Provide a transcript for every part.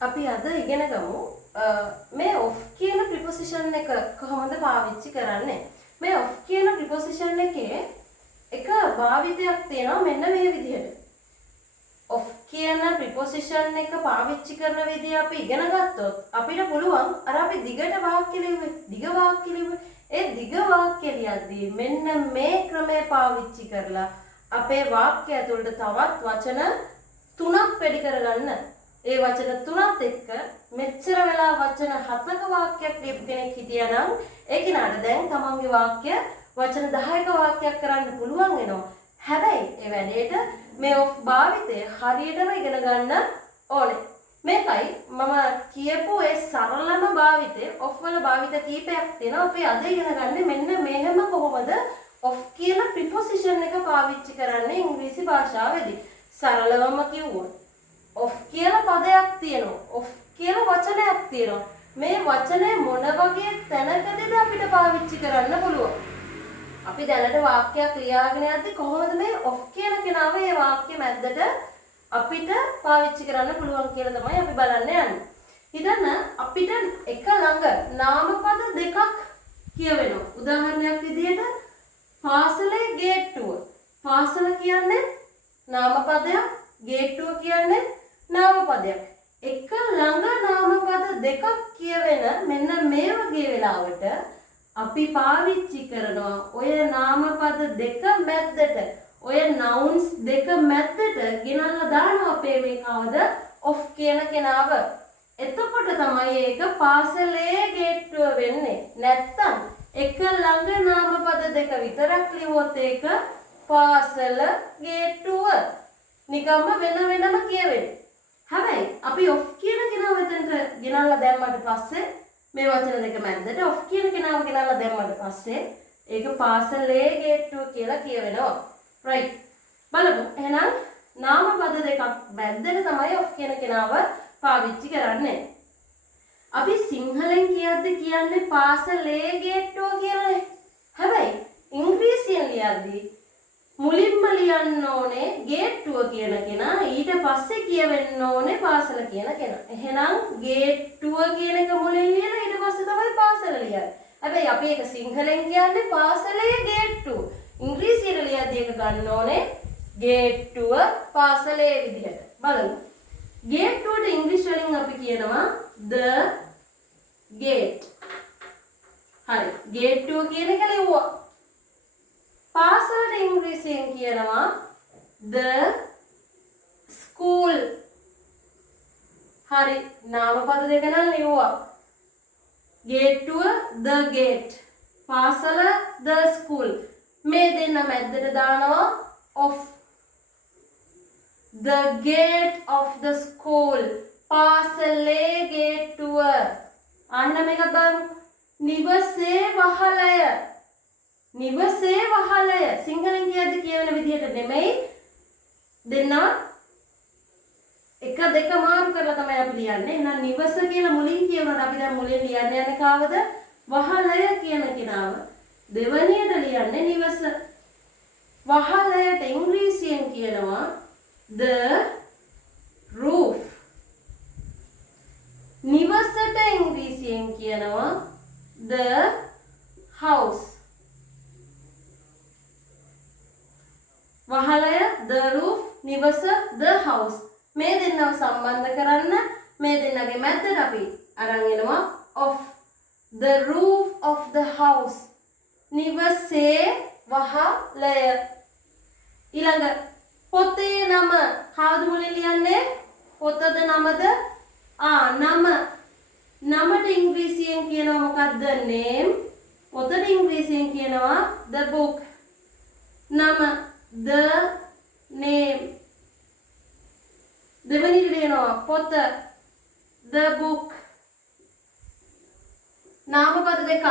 අපි අද ඉගෙන ගමු මේ of කියන preposition එක කොහොමද පාවිච්චි කරන්නේ. මේ of කියන preposition එකේ එක භාවිතයක් තියෙනවා මෙන්න මේ විදිහට. of කියන preposition එක පාවිච්චි කරන විදිය අපි ඉගෙන ගත්තොත් අපිට පුළුවන් අර අපි දිගට වාක්‍ය ලියුවේ දිග වාක්‍ය ලියුවේ ඒ දිග වාක්‍ය ලියද්දී මෙන්න මේ ක්‍රමය පාවිච්චි කරලා අපේ වාක්‍ය ඇතුළට තවත් වචන 3ක් වැඩි කරගන්න. ඒ වචන 3ත් එක්ක මෙච්චර වෙලා වචන 7ක වාක්‍යයක් ලියපු කෙනෙක් හිටියා නම් ඒ කෙනාට දැන් තමන්ගේ වාක්‍ය වචන 10ක වාක්‍යයක් කරන්න පුළුවන් වෙනවා. හැබැයි ඒ වැඩේට මේ of භාවිතය හරියටම ඉගෙන ගන්න ඕනේ. මේකයි මම කියපු ඒ සරලම භාවිතය of වල භාවිත කීපයක් තියෙනවා. අපි අද ඉගෙන ගන්නේ මෙන්න මෙහෙම කොහොමද of කියන preposition එක පාවිච්චි කරන්නේ ඉංග්‍රීසි භාෂාවේදී. සරලවම කිව්වොත් of කියලා පදයක් තියෙනවා. of කියලා වචනයක් තියෙනවා. මේ වචනේ මොන වගේ තැනකදද අපිට පාවිච්චි කරන්න පුළුවන්? අපි දැනට වාක්‍යයක් ලියාගෙන යද්දි කොහොමද මේ of කියන කෙනාව මේ වාක්‍ය මැද්දට අපිට පාවිච්චි කරන්න පුළුවන් කියලා තමයි අපි බලන්න යන්නේ. හිතන්න අපිට එක ළඟ නාමපද දෙකක් කියවෙනවා. උදාහරණයක් විදිහට පාසලේ ගේට්ටුව. පාසල කියන්නේ නාමපදයක්, ගේට්ටුව කියන්නේ නාමපදයක්. එක ළඟ නාමපද දෙකක් කියවෙන මෙන්න මේ වගේ වෙලාවට අපි පාවිච්චි කරනවා ඔය නාමපද දෙක මැද්දට ඔය nouns දෙක මැද්දට ගෙනල්ලා දානවා අපේ මේ කවද of කියන කෙනාව. එතකොට තමයි ඒක පාසලේ ගේට්ටුව වෙන්නේ. නැත්තම් එක ළඟ නාමපද දෙක විතරක් ලියුවොත් ඒක පාසල ගේට්ටුව නිකම්ම වෙනම කියවෙන්නේ. හැබැයි අපි of කියන කෙනාව එතනට ගෙනල්ලා දැම්මට පස්සේ මේ වචන දෙක මැද්දට of කියන කෙනාව ගෙනල්ලා දැම්මට පස්සේ ඒක පාසලේ ගේට්ටුව කියලා කියවෙනවා. right. බලමු. එහෙනම් නාමපද දෙකක් මැද්දට තමයි of කියන කෙනාව පාවිච්චි කරන්නේ. අපි සිංහලෙන් කියද්දි කියන්නේ පාසලේ ගේට්ටුව කියලානේ. හැබැයි ඉංග්‍රීසියෙන් ලියද්දි මුලින්ම ලියන්න ඕනේ ගේට්ටුව කියන කෙනා ඊට පස්සේ කියවෙන්න ඕනේ පාසල කියන කෙනා. එහෙනම් ගේට්ටුව කියන එක මුලින් ලියලා ඊට පස්සේ තමයි පාසල ලියන්නේ. හැබැයි අපි ඒක සිංහලෙන් කියන්නේ පාසලේ ගේට්ටුව. ඉංග්‍රීසියෙන් ලියද්දී ඒක ගන්න ඕනේ ගේට්ටුව පාසලේ විදිහට. බලමු. ගේට්ටුවට ඉංග්‍රීසි වලින් අපි කියනවා the gate. හරි. ගේට්ටුව කියන එක ලියුවා. පාසලට ඉංග්‍රීසියෙන් කියනවා the school. හරි. නාමපද දෙක නම් ලියුවා. ගේට්ටුව the gate. පාසල the school. මේ දෙන්න මැද්දට දානවා of. the gate of the school. පාසලේ ගේට්ටුව. ආයෙත් මේකත් බලමු. නිවසේ වහලය. නිවසේ වහලය. සිංහලෙන් කියද්දි කියවෙන විදිහට නෙමෙයි. දෙන්න එක දෙක මාරු කරලා තමයි අපි ලියන්නේ. එහෙනම් නිවස කියලා මුලින් කියනකොට අපි දැන් මුලින් ලියන්න යන්නේ කාවද? වහලය කියන කෙනාව. දෙවැනියට ලියන්නේ නිවස. වහලයට ඉංග්‍රීසියෙන් කියනවා the roof. නිවසට ඉංග්‍රීසියෙන් කියනවා the house. වහලය the roof, නිවස the house. මේ දෙන්නව සම්බන්ධ කරන්න මේ දෙන්නගේ මැද්දට අපි අරන් එනවා of. the roof of the house. නිවසේ වහලය. ඊළඟ පොතේ නම කවුද මුලින් ලියන්නේ? පොතද නමද? නම. නමට ඉංග්‍රීසියෙන් කියනවා මොකක්ද? name. පොතට ඉංග්‍රීසියෙන් කියනවා the book. නම the name. දෙවෙනි ලියනවා පොත the book. නාමපද දෙකක්.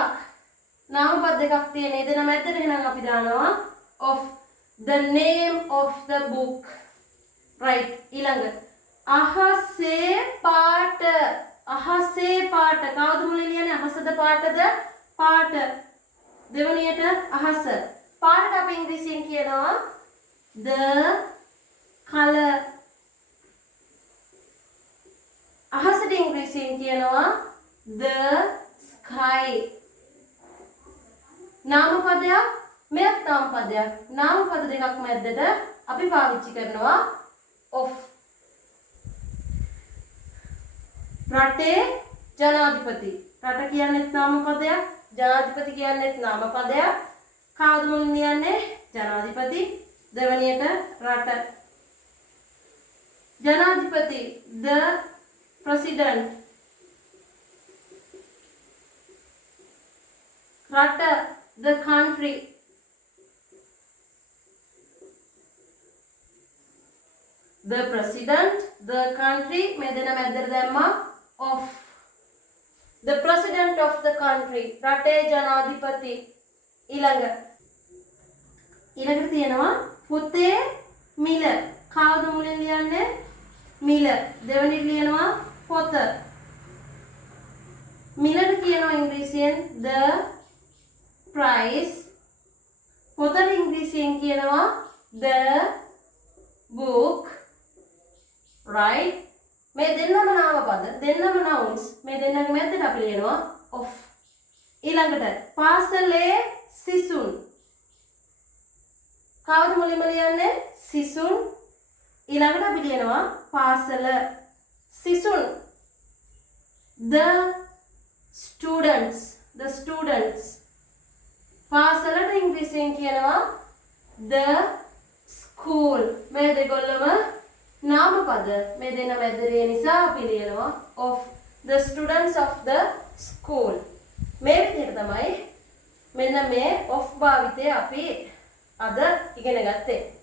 නාමපද දෙකක් තියෙන. ඒ දෙන මැද්දට එහෙනම් අපි දානවා of. the name of the book. right. ඊළඟ අහසේ පාට. අහසේ පාට. කවුද මුලින් ලියන්නේ? අහසද පාටද? පාට. දෙවෙනියට අහස. පාටට අපි ඉංග්‍රීසියෙන් කියනවා the color. අහසට ඉංග්‍රීසියෙන් කියනවා the sky. නාමපදයක් මෙයක් නාමපදයක්. නාමපද දෙකක් මැද්දට අපි පාවිච්චි කරනවා of. රටේ ජනාධිපති. රට කියන්නේත් නාමපදයක්. ජනාධිපති කියන්නේත් නාමපදයක්. කවුද මුලින් කියන්නේ? ජනාධිපති. දෙවැනියට රට. ජනාධිපති the president. රට the country. The president, the country මේ දෙන මැද්දට දැම්මා of. The president of the country. රටේ ජනාධිපති. ඊළඟට තියෙනවා පුතේ මිල. කවුද මුලින් ලියන්නේ? මිල. දෙවෙනි ලියනවා පොත. මිලට කියනවා ඉංග්‍රීසියෙන් the price. පොතට ඉංග්‍රීසියෙන් කියනවා the book. right. මේ දෙන්නම නාමපද, දෙන්නම nouns. මේ දෙන්නගේ මැද්දට අපි ලියනවා of. ඊළඟට පාසලේ සිසුන්. කවුද මුලින්ම ලියන්නේ? සිසුන්. ඊළඟට අපි ලියනවා පාසල සිසුන්. the students. the students. පාසලට ඉංග්‍රීසියෙන් කියනවා the school. මේ දෙකොල්ලම නාමපද. මේ දෙන්න මැද්දේ නිසා අපි ලියනවා of. the students of the school. මේ විදිහට තමයි මෙන්න මේ of භාවිතය අපි අද ඉගෙන ගත්තේ.